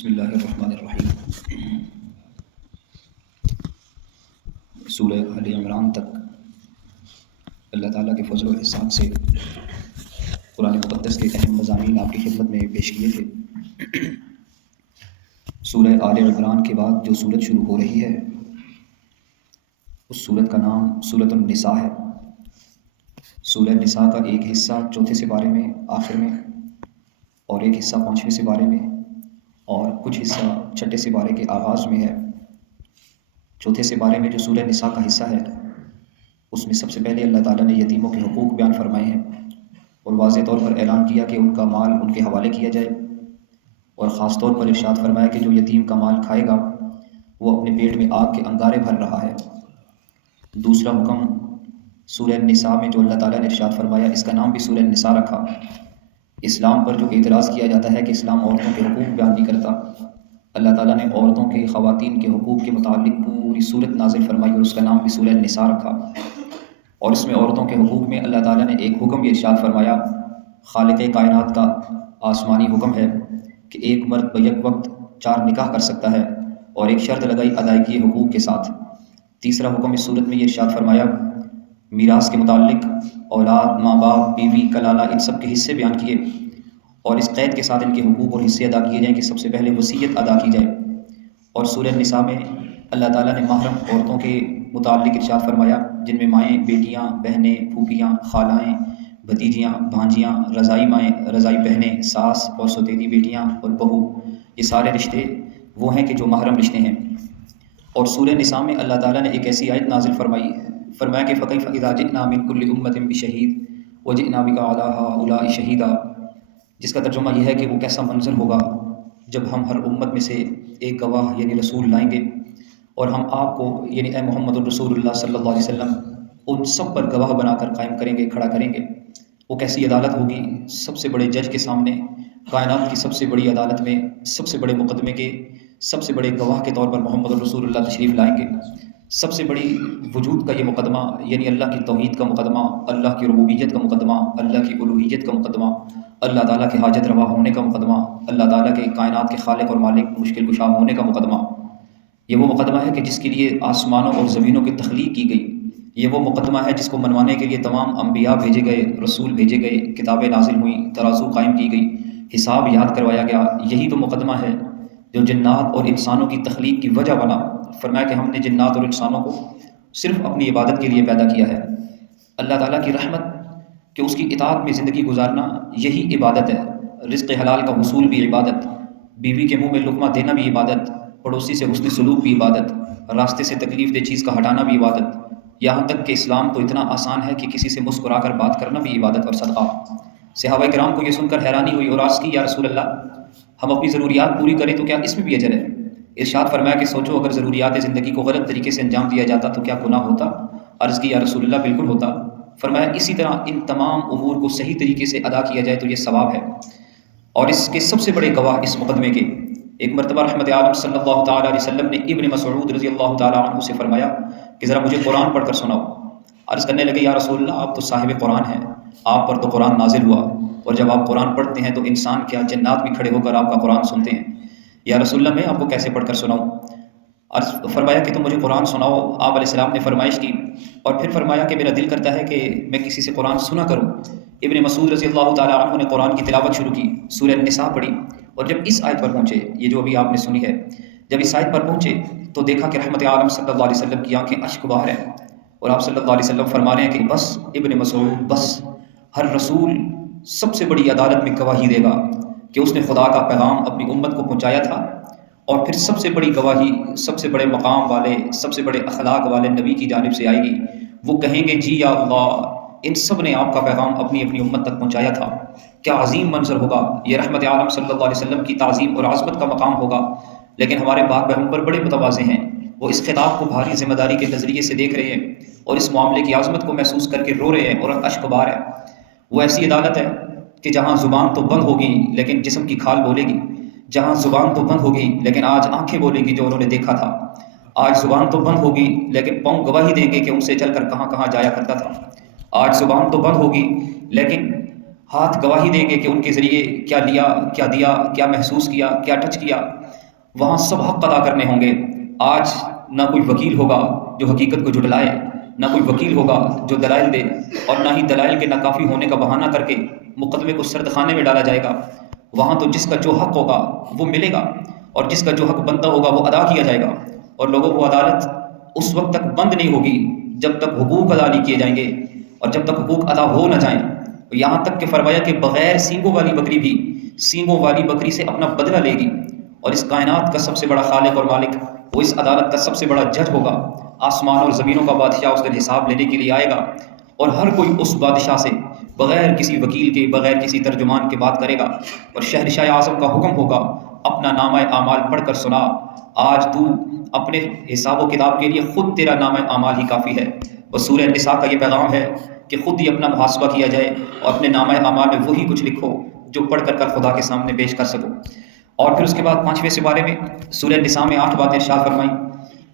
بسم اللہ الرحمن الرحیم۔ سورہ آل عمران تک اللہ تعالیٰ کے فضل و احسان سے قرآن مقدس کے اہم مضامین آپ کی خدمت میں پیش کیے تھے۔ سورہ آل عمران کے بعد جو سورت شروع ہو رہی ہے اس سورت کا نام سورۃ النساء ہے۔ سورہ نساء کا ایک حصہ چوتھے سپارے میں آخر میں، اور ایک حصہ پانچویں سپارے میں، اور کچھ حصہ چھٹے سپارے کے آغاز میں ہے۔ چوتھے سپارے میں جو سورہ نساء کا حصہ ہے اس میں سب سے پہلے اللہ تعالیٰ نے یتیموں کے حقوق بیان فرمائے ہیں اور واضح طور پر اعلان کیا کہ ان کا مال ان کے حوالے کیا جائے، اور خاص طور پر ارشاد فرمایا کہ جو یتیم کا مال کھائے گا وہ اپنے پیٹ میں آگ کے انگارے بھر رہا ہے۔ دوسرا حکم سورہ نساء میں جو اللہ تعالیٰ نے ارشاد فرمایا، اس کا نام بھی سورہ نساء رکھا۔ اسلام پر جو اعتراض کیا جاتا ہے کہ اسلام عورتوں کے حقوق بیان نہیں کرتا، اللہ تعالیٰ نے عورتوں کے خواتین کے حقوق کے متعلق پوری صورت نازل فرمائی اور اس کا نام بھی سورہ نساء رکھا۔ اور اس میں عورتوں کے حقوق میں اللہ تعالیٰ نے ایک حکم یہ ارشاد فرمایا، خالق کائنات کا آسمانی حکم ہے کہ ایک مرد بیک وقت 4 نکاح کر سکتا ہے، اور ایک شرط لگائی ادائیگی حقوق کے ساتھ۔ تیسرا حکم اس صورت میں یہ ارشاد فرمایا، میراث کے متعلق اولاد، ماں باپ، بیوی، کلالہ، ان سب کے حصے بیان کیے، اور اس قید کے ساتھ ان کے حقوق اور حصے ادا کیے جائیں کہ سب سے پہلے وصیت ادا کی جائے۔ اور سورہ نساء میں اللہ تعالیٰ نے محرم عورتوں کے متعلق ارشاد فرمایا، جن میں مائیں، بیٹیاں، بہنیں، پھوپھیاں، خالائیں، بھتیجیاں، بھانجیاں، رضائی مائیں، رضائی بہنیں، ساس اور سوتیلی بیٹیاں اور بہو، یہ سارے رشتے وہ ہیں کہ جو محرم رشتے ہیں۔ اور سورہ نساء میں اللہ تعالیٰ نے ایک ایسی آیت نازل فرمایا کہ فَكَيْفَ إِذَا جِئْنَا مِن كُلِّ أُمَّةٍ بِشَهِيدٍ وَجِئْنَا بِكَ عَلَىٰ هَٰؤُلَاءِ شَهِيدًا، جس کا ترجمہ یہ ہے کہ وہ کیسا منظر ہوگا جب ہم ہر امت میں سے ایک گواہ یعنی رسول لائیں گے، اور ہم آپ کو یعنی اے محمد الرسول اللہ صلی اللہ علیہ وسلم ان سب پر گواہ بنا کر قائم کریں گے، کھڑا کریں گے۔ وہ کیسی عدالت ہوگی، سب سے بڑے جج کے سامنے، کائنات کی سب سے بڑی عدالت میں، سب سے بڑے مقدمے کے سب سے بڑے گواہ کے طور پر محمد الرسول اللہ تشریف لائیں گے۔ سب سے بڑی وجود کا یہ مقدمہ یعنی اللہ کی توحید کا مقدمہ، اللہ کی ربوبیت کا مقدمہ، اللہ کی الوہیت کا مقدمہ، اللہ تعالیٰ کے حاجت روا ہونے کا مقدمہ، اللہ تعالیٰ کے کائنات کے خالق اور مالک، مشکل کشا ہونے کا مقدمہ۔ یہ وہ مقدمہ ہے کہ جس کے لیے آسمانوں اور زمینوں کی تخلیق کی گئی۔ یہ وہ مقدمہ ہے جس کو منوانے کے لیے تمام انبیاء بھیجے گئے، رسول بھیجے گئے، کتابیں نازل ہوئیں، ترازو قائم کی گئی، حساب یاد کروایا گیا۔ یہی تو مقدمہ ہے جو جنات اور انسانوں کی تخلیق کی وجہ بنا۔ فرمایا کہ ہم نے جنات اور انسانوں کو صرف اپنی عبادت کے لیے پیدا کیا ہے۔ اللہ تعالیٰ کی رحمت کہ اس کی اطاعت میں زندگی گزارنا یہی عبادت ہے۔ رزق حلال کا حصول بھی عبادت، بیوی کے منہ میں لقمہ دینا بھی عبادت، پڑوسی سے حسن سلوک بھی عبادت، راستے سے تکلیف دہ چیز کا ہٹانا بھی عبادت، یہاں تک کہ اسلام تو اتنا آسان ہے کہ کسی سے مسکرا کر بات کرنا بھی عبادت اور صدقہ۔ صحابہ کرام کو یہ سن کر حیرانی ہوئی اور عرض کی، یا رسول اللہ، ہم اپنی ضروریات پوری کریں تو کیا اس میں بھی اجر ہے؟ ارشاد فرمایا کہ سوچو اگر ضروریات زندگی کو غلط طریقے سے انجام دیا جاتا تو کیا گناہ ہوتا؟ عرض کی، یا رسول اللہ، بالکل ہوتا۔ فرمایا اسی طرح ان تمام امور کو صحیح طریقے سے ادا کیا جائے تو یہ ثواب ہے۔ اور اس کے سب سے بڑے گواہ اس مقدمے کے، ایک مرتبہ رحمت عالم صلی اللہ تعالیٰ علیہ وسلم نے ابن مسعود رضی اللہ تعالیٰ عنہ سے فرمایا کہ ذرا مجھے قرآن پڑھ کر سناؤ۔ عرض کرنے لگے، یا رسول اللہ، آپ تو صاحب قرآن ہیں، آپ پر تو قرآن نازل ہوا، اور جب آپ قرآن پڑھتے ہیں تو انسان کیا جنات بھی کھڑے ہو کر آپ کا قرآن سنتے ہیں۔ یا رسول اللہ، میں آپ کو کیسے پڑھ کر سناؤں؟ عرض فرمایا کہ تم مجھے قرآن سناؤ۔ آپ علیہ السلام نے فرمائش کی، اور پھر فرمایا کہ میرا دل کرتا ہے کہ میں کسی سے قرآن سنا کروں۔ ابن مسعود رضی اللہ تعالیٰ عنہ نے قرآن کی تلاوت شروع کی، سورہ نساء پڑھی، اور جب اس آیت پر پہنچے، یہ جو ابھی آپ نے سنی ہے، جب اس آیت پر پہنچے تو دیکھا کہ رحمت عالم صلی اللہ علیہ وسلم کی آنکھیں اشک بہا ہیں، اور آپ صلی اللہ علیہ وسلم فرما رہے ہیں کہ بس ابن مسعود، بس ہر رسول سب سے بڑی عدالت میں گواہی دے گا کہ اس نے خدا کا پیغام اپنی امت کو پہنچایا تھا، اور پھر سب سے بڑی گواہی سب سے بڑے مقام والے، سب سے بڑے اخلاق والے نبی کی جانب سے آئے گی۔ وہ کہیں گے، جی یا اللہ، ان سب نے آپ کا پیغام اپنی اپنی امت تک پہنچایا تھا۔ کیا عظیم منظر ہوگا! یہ رحمت عالم صلی اللہ علیہ وسلم کی تعظیم اور عظمت کا مقام ہوگا۔ لیکن ہمارے پاک پیغمبر بڑے متواضع ہیں، وہ اس خطاب کو بھاری ذمہ داری کے نظریے سے دیکھ رہے ہیں، اور اس معاملے کی عظمت کو محسوس کر کے رو رہے ہیں اور اشک بہا ہے۔ وہ ایسی عدالت ہے کہ جہاں زبان تو بند ہوگی لیکن جسم کی کھال بولے گی، جہاں زبان تو بند ہوگی لیکن آج آنکھیں بولیں گی جو انہوں نے دیکھا تھا، آج زبان تو بند ہوگی لیکن پاؤں گواہی دیں گے کہ ان سے چل کر کہاں کہاں جایا کرتا تھا، آج زبان تو بند ہوگی لیکن ہاتھ گواہی دیں گے کہ ان کے ذریعے کیا لیا، کیا دیا، کیا محسوس کیا، کیا ٹچ کیا۔ وہاں سب حق ادا کرنے ہوں گے۔ آج نہ کوئی وکیل ہوگا جو حقیقت کو جھٹلائے، نہ کوئی وکیل ہوگا جو دلائل دے، اور نہ ہی دلائل کے ناکافی ہونے کا بہانہ کر کے مقدمے کو سرد خانے میں ڈالا جائے گا۔ وہاں تو جس کا جو حق ہوگا وہ ملے گا، اور جس کا جو حق بنتا ہوگا وہ ادا کیا جائے گا۔ اور لوگوں کو عدالت اس وقت تک بند نہیں ہوگی جب تک حقوق ادا نہیں کیے جائیں گے، اور جب تک حقوق ادا ہو نہ جائیں۔ یہاں تک کہ فرمایا کہ بغیر سینگوں والی بکری بھی سینگوں والی بکری سے اپنا بدلہ لے گی، اور اس کائنات کا سب سے بڑا خالق اور مالک، وہ اس عدالت کا سب سے بڑا جج ہوگا۔ آسمان اور زمینوں کا بادشاہ اس دن حساب لینے کے لیے آئے گا، اور ہر کوئی اس بادشاہ سے بغیر کسی وکیل کے، بغیر کسی ترجمان کے بات کرے گا، اور شہنشاہ اعظم کا حکم ہوگا اپنا نامہ اعمال پڑھ کر سنا۔ آج تو اپنے حساب و کتاب کے لیے خود تیرا نامہ اعمال ہی کافی ہے۔ بس سورہ نساء کا یہ پیغام ہے کہ خود ہی اپنا محاسبہ کیا جائے، اور اپنے نامہ اعمال میں وہی کچھ لکھو جو پڑھ کر خدا کے سامنے پیش کر سکو۔ اور پھر اس کے بعد 5ویں سپارے میں سورہ نساء میں 8 باتیں ارشاد فرمائیں۔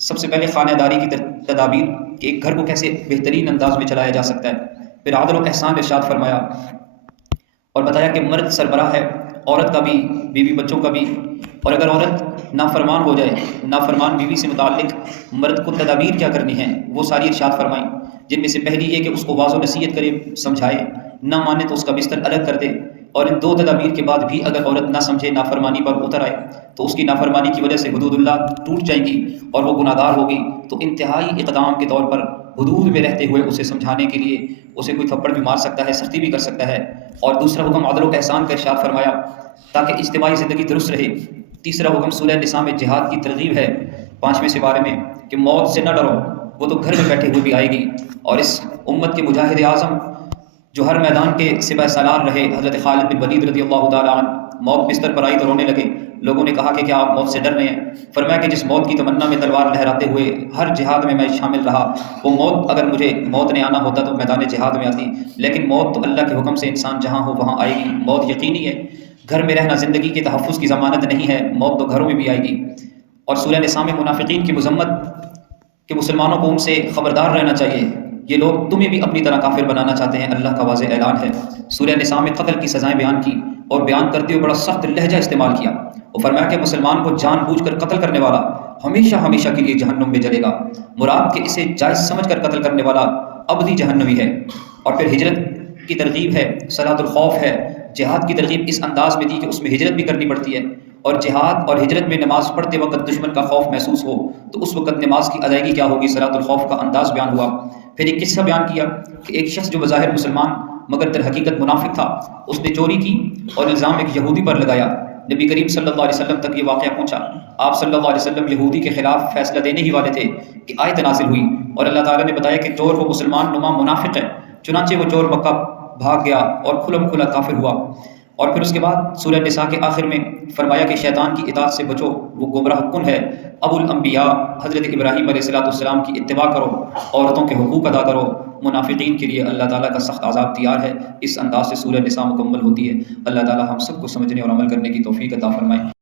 سب سے پہلے خانہ داری کی تدابیر کہ ایک گھر کو کیسے بہترین انداز میں چلایا جا سکتا ہے۔ پھر عدل و احسان ارشاد فرمایا، اور بتایا کہ مرد سربراہ ہے، عورت کا بھی، بیوی بچوں کا بھی، اور اگر عورت نافرمان ہو جائے، نافرمان بیوی سے متعلق مرد کو تدابیر کیا کرنی ہے وہ ساری ارشاد فرمائیں، جن میں سے پہلی یہ کہ اس کو واض و نصیحت کرے، سمجھائے، نہ مانے تو اس کا بستر الگ کر دے، اور ان 2 تدابیر کے بعد بھی اگر عورت نہ سمجھے، نافرمانی پر اتر آئے، تو اس کی نافرمانی کی وجہ سے حدود اللہ ٹوٹ جائیں گی اور وہ گناہ گار ہوگی، تو انتہائی اقدام کے طور پر حدود میں رہتے ہوئے اسے سمجھانے کے لیے اسے کوئی تھپڑ بھی مار سکتا ہے، سختی بھی کر سکتا ہے۔ اور دوسرا حکم عدل و احسان کا ارشاد فرمایا تاکہ اجتماعی زندگی درست رہے۔ تیسرا حکم سورہ نساء میں جہاد کی ترغیب ہے 5ویں سپارے میں کہ موت سے نہ ڈرو، وہ تو گھر میں بیٹھے ہوئے بھی آئے گی۔ اور اس امت کے مجاہد اعظم جو ہر میدان کے سپہ سالار رہے، حضرت خالد بن ولید رضی اللہ تعالیٰ عنہ، موت بستر پر آئی تو رونے لگے۔ لوگوں نے کہا کہ کیا آپ موت سے ڈر رہے ہیں؟ فرمایا کہ جس موت کی تمنا میں تلوار لہراتے ہوئے ہر جہاد میں شامل رہا، وہ موت اگر مجھے موت نے آنا ہوتا تو میدان جہاد میں آتی، لیکن موت تو اللہ کے حکم سے انسان جہاں ہو وہاں آئے گی۔ موت یقینی ہے، گھر میں رہنا زندگی کے تحفظ کی ضمانت نہیں ہے، موت تو گھروں میں بھی آئے گی۔ اور سورہ نساء میں منافقین کی مذمت کہ مسلمانوں کو ان سے خبردار رہنا چاہیے، یہ لوگ تمہیں بھی اپنی طرح کافر بنانا چاہتے ہیں، اللہ کا واضح اعلان ہے۔ سورہ نساء میں قتل کی سزائیں بیان کی، اور بیان کرتے ہوئے بڑا سخت لہجہ استعمال کیا، اور فرمایا کہ مسلمان کو جان بوجھ کر قتل کرنے والا ہمیشہ ہمیشہ کے لیے جہنم میں جلے گا، مراد کہ اسے جائز سمجھ کر قتل کرنے والا ابدی جہنمی ہے۔ اور پھر ہجرت کی ترغیب ہے، صلاۃ الخوف ہے، جہاد کی ترغیب اس انداز میں دی کہ اس میں ہجرت بھی کرنی پڑتی ہے، اور جہاد اور ہجرت میں نماز پڑھتے وقت دشمن کا خوف محسوس ہو تو اس وقت نماز کی ادائیگی کیا ہوگی، صلاۃ الخوف کا انداز بیان ہوا۔ پھر ایک قصہ بیان کیا کہ ایک شخص جو بظاہر مسلمان مگر در حقیقت منافق تھا، اس نے چوری کی اور الزام ایک یہودی پر لگایا۔ نبی کریم صلی اللہ علیہ وسلم تک یہ واقعہ پہنچا، آپ صلی اللہ علیہ وسلم یہودی کے خلاف فیصلہ دینے ہی والے تھے کہ آیت نازل ہوئی، اور اللہ تعالیٰ نے بتایا کہ چور وہ مسلمان نما منافق ہے، چنانچہ وہ چور مکہ بھاگ گیا اور کھلم کھلا کافر ہوا۔ اور پھر اس کے بعد سورہ نساء کے آخر میں فرمایا کہ شیطان کی اطاعت سے بچو، وہ گمراہ کن ہے۔ ابو الانبیاء حضرت ابراہیم علیہ السلام کی اتباع کرو، عورتوں کے حقوق ادا کرو، منافقین کے لیے اللہ تعالیٰ کا سخت عذاب تیار ہے۔ اس انداز سے سورہ نساء مکمل ہوتی ہے۔ اللہ تعالیٰ ہم سب کو سمجھنے اور عمل کرنے کی توفیق عطا فرمائے۔